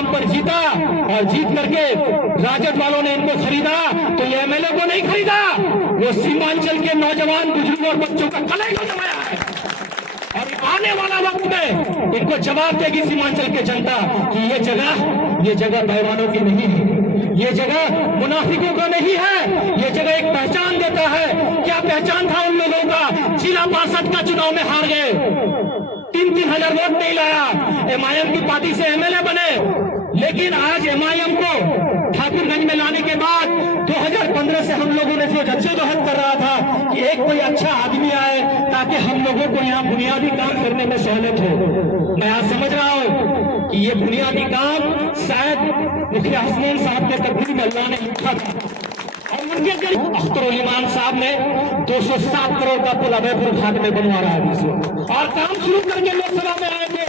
नाम पर जीता और जीत करके राजद वालों ने इनको खरीदा, तो ये एमएलए को नहीं खरीदा, वो सीमांचल के नौजवान बुजुर्गों और बच्चों का कलेजा दबाया है। और आने वाला वक्त में इनको जवाब देगी सीमांचल की जनता कि ये जगह बेईमानों की नहीं है, ये जगह मुनाफिकों का नहीं है, ये जगह एक पहचान देता है। क्या पहचान था उन लोगों का? जिला पार्षद का चुनाव में हार गए, 3-3 हजार वोट नहीं लाया, एमआईएम की पार्टी से एमएलए बने। लेकिन आज एमआईएम को ठाकुरगंज में लाने के बाद 2015 से हम लोगों ने जो जद्दोजहद कर रहा था कि एक कोई अच्छा आदमी आए ताकि हम लोगों को यहाँ बुनियादी काम करने में सहूलियत हो। मैं आज समझ रहा हूँ कि ये बुनियादी काम शायद मुखिया हसनैन साहब के तकरीर में अल्लाह ने लिखा था, और उनके अख्तर उल ईमान साहब ने 207 करोड़ का पुल अभयपुर घाट में बनवा रहा है और काम शुरू करके लोकसभा में आए थे।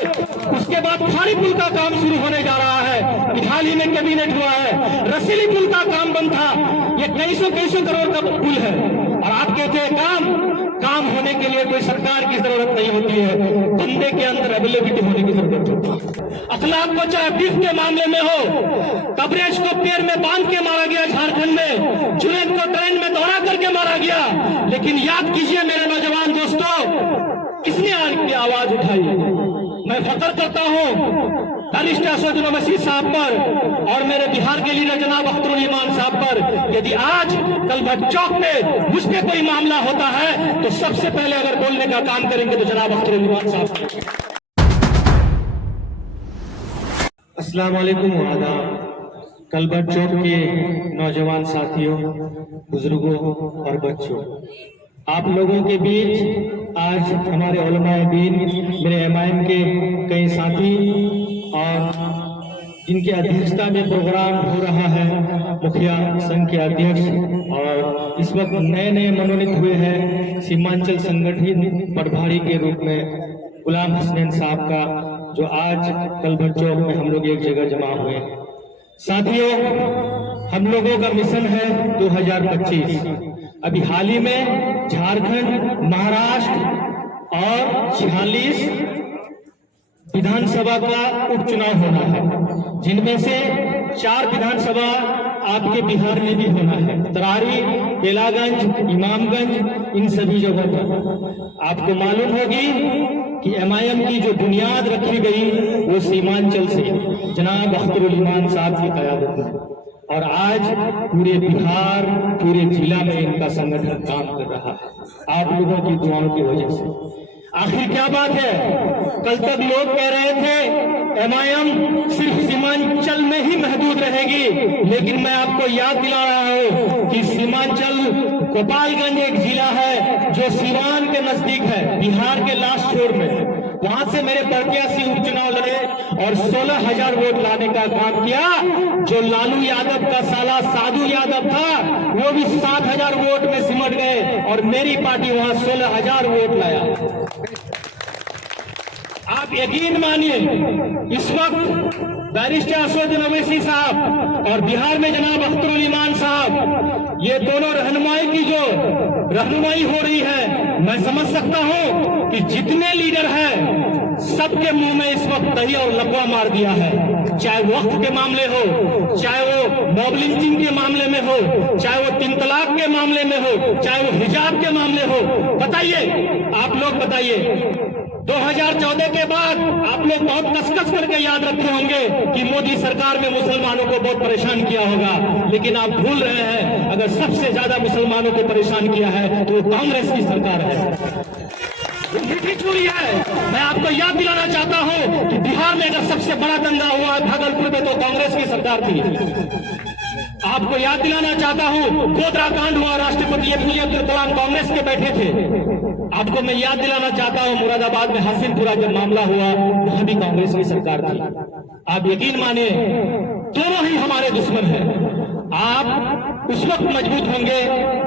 उसके बाद खाड़ी पुल का काम शुरू होने जा रहा है, हाल ही में कैबिनेट हुआ है। रसीली पुल का काम बंद था, ये कई सौ करोड़ का पुल है। और आप कहते हैं काम होने के लिए कोई सरकार की जरूरत नहीं होती है, बंदे के अंदर अवेलेबिलिटी होने की जरूरत होती है। अखलाक को चाहे बीफ के मामले में हो, कवरेज को पैर में बांध के मारा गया झारखंड में, जुनैद को ट्रेन में दौड़ा करके मारा गया। लेकिन याद कीजिए मेरे नौजवान दोस्तों, किसने आज आवाज उठाई? मैं फख्र करता हूँ बैरिस्टर असदुद्दीन ओवैसी साहब पर और मेरे बिहार के लीडर जनाब अख्तर उल ईमान साहब पर। यदि आज कलभट्ट चौक पे मुझ पे कोई मामला होता है तो सबसे पहले अगर बोलने का काम करेंगे तो जनाब अख्तर उल ईमान साहब। अस्सलाम वालेकुम आदाब। कलभट्ट चौक के नौजवान साथियों, बुजुर्गों और बच्चों, आप लोगों के बीच आज हमारे उलमाए दीन, मेरे एमआईएम के कई साथी और जिनकी अध्यक्षता में प्रोग्राम हो रहा है, मुखिया संघ के अध्यक्ष, और इस वक्त नए मनोनीत हुए हैं सीमांचल संगठन प्रभारी के रूप में गुलाम हसनैन साहब का, जो आज कलभट्ट चौक में हम लोग एक जगह जमा हुए हैं। साथियों, हम लोगों का मिशन है 2025। अभी हाल ही में झारखंड, महाराष्ट्र और 46 विधानसभा का उपचुनाव होना है, जिनमें से 4 विधानसभा आपके बिहार में भी होना है, तरारी, बेलागंज, इमामगंज, इन सभी जगहों पर। आपको मालूम होगी कि एमआईएम की जो बुनियाद रखी गई वो सीमांचल से जनाब अख्तर उल ईमान साहब की क़यादत में, और आज पूरे बिहार, पूरे जिला में इनका संगठन काम कर रहा है आप लोगों की दुआओं की वजह से। आखिर क्या बात है? कल तक लोग कह रहे थे एमआईएम सिर्फ सीमांचल में ही महदूद रहेगी, लेकिन मैं आपको याद दिला रहा हूँ कि सीमांचल गोपालगंज एक जिला है जो सीवान के नजदीक है, बिहार के लास्ट छोर में। वहां से मेरे प्रत्याशी उपचुनाव लड़े और 16,000 वोट लाने का काम किया। जो लालू यादव का साला साधु यादव था वो भी 7,000 वोट में सिमट गए और मेरी पार्टी वहां 16,000 वोट लाया। आप यकीन मानिए, इस वक्त बैरिस्टर असदुद्दीन ओवैसी साहब और बिहार में जनाब अख्तर उल ईमान साहब, ये दोनों रहनुमाई की जो रहनुमाई हो रही है, मैं समझ सकता हूं कि जितने लीडर हैं सबके मुंह में इस वक्त दही और लकवा मार दिया है। चाहे वक्त के मामले हो, चाहे वो मॉब लिंचिंग के मामले में हो, चाहे वो 3 तलाक के मामले में हो, चाहे वो हिजाब के मामले हो। बताइए, आप लोग बताइए, 2014 के बाद आप लोग बहुत कसकस करके याद रखे होंगे कि मोदी सरकार में मुसलमानों को बहुत परेशान किया होगा, लेकिन आप भूल रहे हैं अगर सबसे ज्यादा मुसलमानों को परेशान किया है तो वो कांग्रेस की सरकार है, मीठी चोरी है। मैं आपको याद दिलाना चाहता हूं कि बिहार में अगर सबसे बड़ा दंगा हुआ भागलपुर में तो कांग्रेस की सरकार थी। आपको याद दिलाना चाहता हूं गोधरा कांड हुआ, राष्ट्रपति एपीजे अब्दुल कलाम कांग्रेस के बैठे थे। आपको मैं याद दिलाना चाहता हूं मुरादाबाद में हसीनपुरा जब मामला हुआ, वहां भी कांग्रेस की सरकार थी। आप यकीन माने, दोनों ही हमारे दुश्मन हैं। आप उस वक्त मजबूत होंगे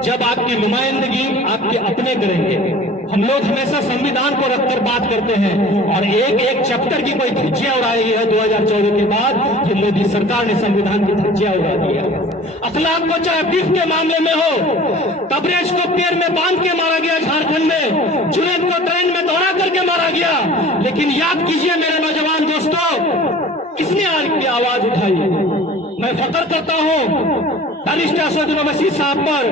जब आपकी नुमाइंदगी आपके अपने करेंगे। हम लोग हमेशा संविधान को रखकर बात करते हैं और एक चैप्टर की कोई धज्जियां उड़ाई है 2014 के बाद, जो मोदी सरकार ने संविधान की धज्जियां उड़ा दी है। अखलाक को चाहे बीफ के मामले में हो, कवरेज को पैर में बांध के मारा गया झारखंड में, जुनैद को ट्रेन में दौड़ा करके मारा गया। लेकिन याद कीजिए मेरे नौजवान दोस्तों, किसने आज की आवाज उठाई? मैं फख्र करता हूँ बैरिस्टर असदुद्दीन ओवैसी साहब पर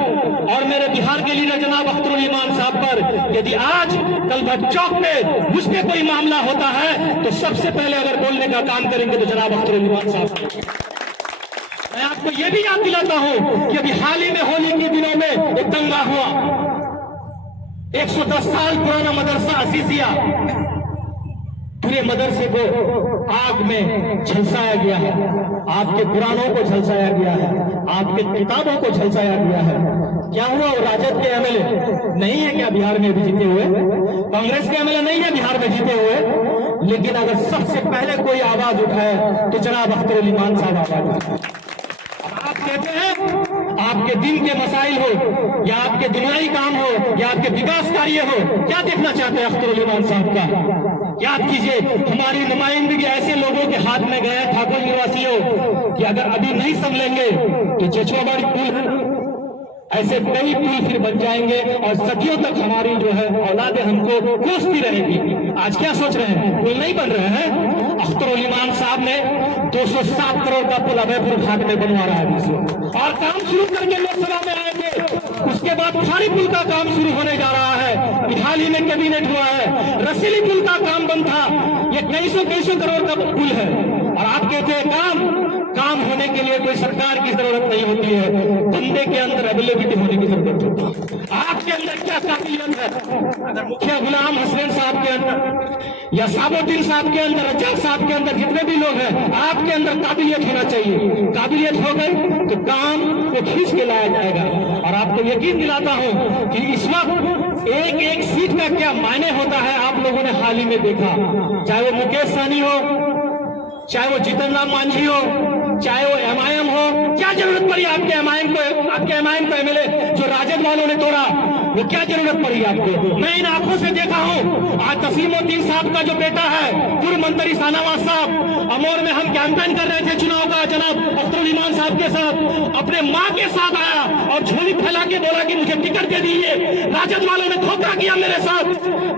और मेरे बिहार के लीडर जनाब अख्तरुल इमान साहब पर। यदि आज कल चौक पे मुझ पे कोई मामला होता है तो सबसे पहले अगर बोलने का काम करेंगे तो जनाब अख्तरुल इमान साहब। मैं आपको यह भी याद दिलाता हूं कि अभी हाल ही में होली के दिनों में एक दंगा हुआ। 110 साल पुराना मदरसा असीसिया, पूरे मदरसे को आग में झलसाया गया है, आपके कुरानों को झलसाया गया है, आपके किताबों को झलसाया गया है। क्या हुआ? वो राजद के एमएलए नहीं है क्या बिहार में भी जीते हुए? कांग्रेस के एमएलए नहीं है बिहार में जीते हुए? लेकिन अगर सबसे पहले कोई आवाज उठाए तो जनाब अख्तरुल इमान साहब आवाज उठाए। आप कहते हैं आपके दिन के मसाइल हो या आपके दुनियाई काम हो या आपके विकास कार्य हो, क्या देखना चाहते हैं अख्तरुल इमान साहब का? याद कीजिए, हमारी नुमाइंदगी ऐसे लोगों के हाथ में गया ठाकुर निवासियों कि अगर अभी नहीं संभलेंगे तो चचोबड़ पुल, ऐसे कई पुल फिर बन जाएंगे और सदियों तक हमारी जो है औलादें हमको कोसती रहेगी। आज क्या सोच रहे हैं? पुल नहीं बन रहे हैं। अख्तरुल इमान साहब ने 207 करोड़ का पुल अभयपुर घाट में बनवा रहा है और काम शुरू करके लोकसभा में आएंगे। उसके बाद खारी पुल का काम शुरू होने जा रहा है। हाल ही में कैबिनेट हुआ है, रसीली पुल का काम बंद था। ये कई सौ करोड़ का पुल है और आप कहते हैं काम होने के लिए कोई सरकार की जरूरत नहीं होती है, बंदे के अंदर अवेलेबिलिटी होने की जरूरत होती है। आपके अंदर क्या काबिलियत है? अगर मुखिया गुलाम हसनैन साहब के अंदर या साबुद्दीन साहब के अंदर, रज्जाक साहब के अंदर, जितने भी लोग हैं, आपके अंदर काबिलियत होना चाहिए। काबिलियत हो गई तो काम को खींच के लाया जाएगा। और आपको यकीन दिलाता हूं कि इस वक्त एक एक सीट का क्या मायने होता है आप लोगों ने हाल ही में देखा। चाहे वो मुकेश सहनी हो, चाहे वो जीतन राम मांझी हो, चाहे वो एमआईएम हो, क्या जरूरत पड़ी आपके एमआईएम को एमएलए जो राजद वालों ने तोड़ा, वो क्या जरूरत पड़ी आपको? मैं इन आंखों से देखा हूं। आज तस्लीमुद्दीन साहब का जो बेटा है, पूर्व मंत्री शाहनवाज साहब, अमोर में हम कैंपेन कर रहे थे चुनाव का, जनाब अख्तरुल इमान साहब के साथ, अपने मां के साथ आया और झोली फैला के बोला कि मुझे टिकट दे दीजिए। राजद वालों ने धोखा किया मेरे साथ।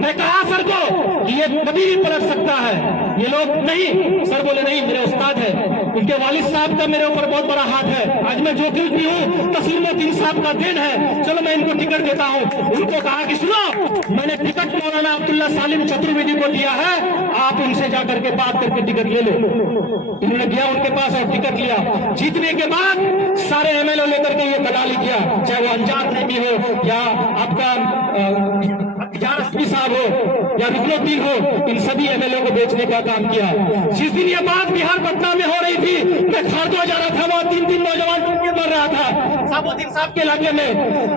मैं कहा सर को कि ये कभी भी पलट सकता है, ये लोग नहीं। सर बोले नहीं, मेरे उस्ताद है, उनके वालिद साहब का मेरे ऊपर बहुत बड़ा हाथ है। आज मैं जो कुछ भी हूँ तस्लीमुद्दीन साहब का देन है, चलो मैं इनको टिकट देता हूँ। उनको कहा कि सुनो, मैंने टिकट मौलाना अब्दुल्ला सालिम चतुर्वेदी को दिया है, आप उनसे जाकर के बात करके टिकट ले लो। इन्होंने गया उनके पास और टिकट लिया। जीतने के बाद सारे एमएलए लेकर के ये दलाली किया, चाहे वो अंजार नेमी हो या आपका साहब हो या रुकनुद्दीन हो, इन सभी एमएलए को बेचने का काम किया। जिस दिन ये बात बिहार पटना में हो रही थी, मैं खारदुआ जा रहा था, वहां 3 नौजवान मर रहा था साबुद्दीन साहब के इलाके में।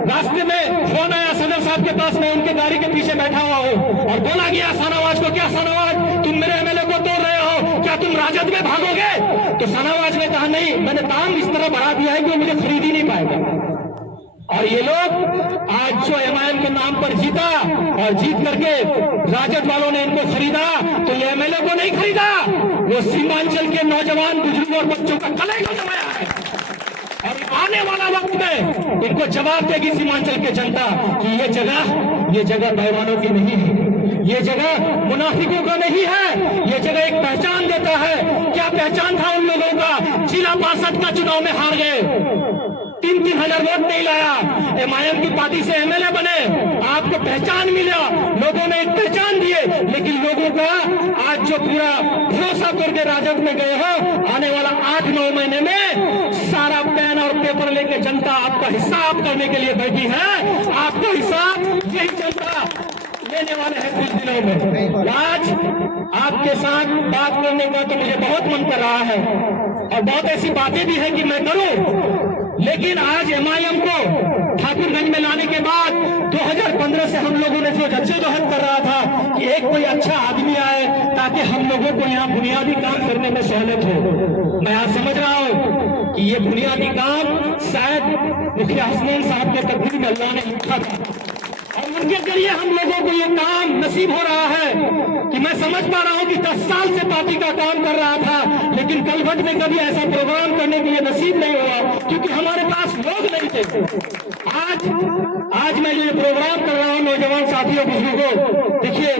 रास्ते में फोन आया सदर साहब के पास, मैं उनके गाड़ी के पीछे बैठा हुआ हूँ और बोला गया शाहनवाज को, क्या शाहनवाज तुम मेरे एमएलए को तोड़ रहे हो, क्या तुम राजद में भागोगे? तो शाहनवाज ने कहा नहीं, मैंने दाम इस तरह बढ़ा दिया है कि वो मुझे खरीद ही नहीं पाएगा। और ये लोग आज जो एमआईएम के नाम पर जीता और जीत करके राजद वालों ने इनको खरीदा, तो ये एमएलए को नहीं खरीदा, वो सीमांचल के नौजवान, बुजुर्ग और बच्चों का कलेजा जमाया है। और आने वाला वक्त में इनको जवाब देगी सीमांचल की जनता कि ये जगह बेईमानों की नहीं है, ये जगह मुनाफिकों का नहीं है, ये जगह एक पहचान देता है। क्या पहचान था उन लोगों का? जिला पार्षद का चुनाव में हार गए, 3-3 हजार वोट नहीं लाया, एमआईएम की पार्टी से एमएलए बने, आपको पहचान मिला, लोगों ने एक पहचान दिए। लेकिन लोगों का आज जो पूरा भरोसा करके राजद में गए हो, आने वाला 8-9 महीने में सारा पेन और पेपर लेके जनता आपका हिसाब करने के लिए बैठी है। आपका हिसाब यही जनता लेने वाले हैं कुछ दिनों में। आज आपके साथ बात करने का तो मुझे बहुत मन कर रहा है और बहुत ऐसी बातें भी है कि मैं करूं, लेकिन आज एमआईएम को ठाकुरगंज में लाने के बाद 2015 से हम लोगों ने जो जद्दोजहद कर रहा था कि एक कोई अच्छा आदमी आए ताकि हम लोगों को यहाँ बुनियादी काम करने में सहूलियत हो। मैं आज समझ रहा हूँ कि ये बुनियादी काम शायद मुखिया हसनैन साहब के तकदीर में अल्लाह ने लिखा था और उनके जरिए हम लोगों को ये काम नसीब हो रहा है कि मैं समझ पा रहा हूँ कि 10 साल से पार्टी का काम कर रहा था, लेकिन कलभट में कभी ऐसा प्रोग्राम करने के लिए नसीब नहीं हुआ, क्योंकि हमारे पास लोग नहीं थे। आज मैं जो ये प्रोग्राम कर रहा हूँ नौजवान साथियों बुजुर्गों, देखिए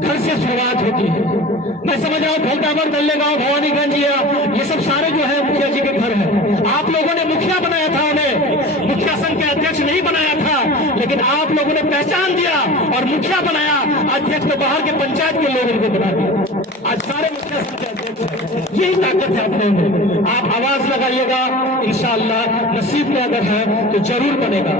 घर से शुरुआत होती है। मैं समझ रहा हूँ फलताबाद, दल्लेगांव, भवानीगंज, या ये सब सारे जो है मुखिया जी के घर है। आप लोगों ने मुखिया बनाया था, उन्हें मुखिया संघ के अध्यक्ष नहीं बनाया था, लेकिन आप लोगों ने पहचान दिया और मुखिया बनाया। अध्यक्ष तो बाहर के पंचायत के लोग उनको बना दिया, आज सारे मुखिया संघ के अध्यक्ष। यही ताकत है अपने में। आप आवाज लगाइएगा, इंशाअल्लाह नसीब में अगर है तो जरूर बनेगा।